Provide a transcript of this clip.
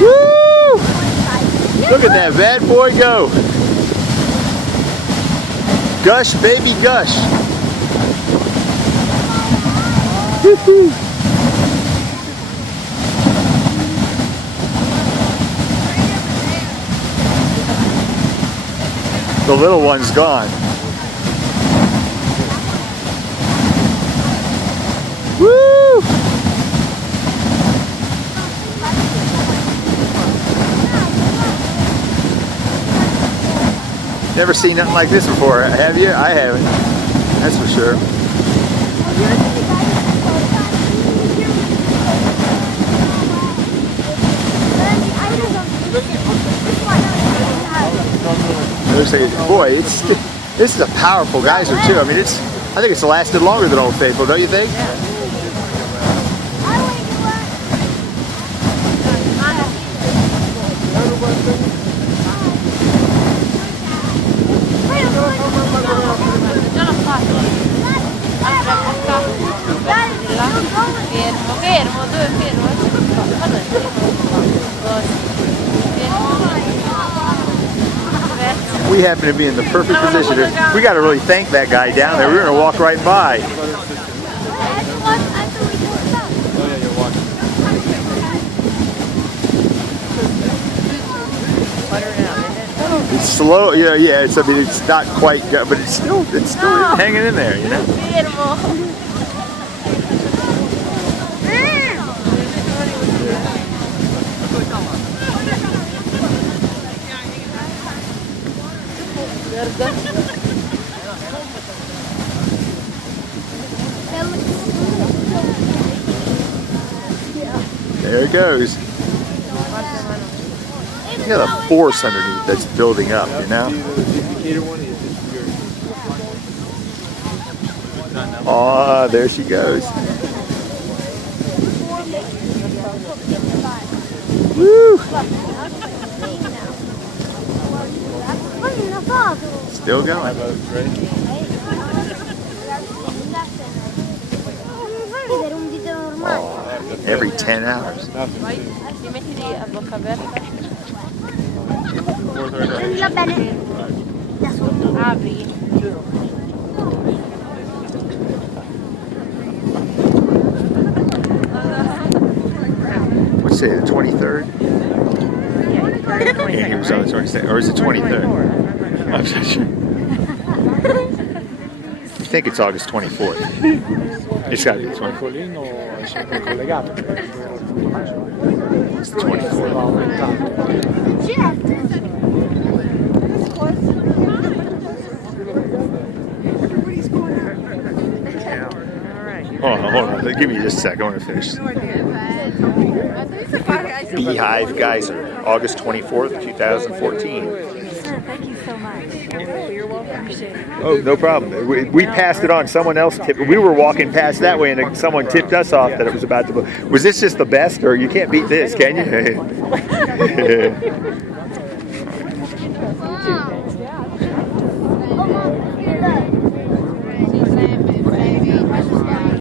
Woo! Look at that bad boy go. Gush, baby, gush. Woo-hoo. The little one's gone. Woo! Never seen nothing like this before, have you? I haven't. That's for sure. Boy, this is a powerful geyser too. I mean, I think it's lasted longer than Old Faithful, don't you think? We happen to be in the perfect position. We got to really thank that guy down there. We're going to walk right by. It's slow, yeah. I mean, it's not quite, but it's still hanging in there, you know. There it goes. Look at the force underneath that's building up, you know? Oh, there she goes. Woo! Still going. Oh, every 10 hours. What's it, the 23rd? Yeah, he was on the 22nd. Or is it 23rd? I'm not sure. I think it's August 24th. It's got to be the 24th. It's the 24th. Hold on. Give me just a sec. I want to finish. Beehive Geyser, August 24th, 2014. Thank you so much. You're welcome. Oh, no problem. We passed it on. Someone else tipped. We were walking past that way, and someone tipped us off that it was about to. Was this just the best, or you can't beat this, can you?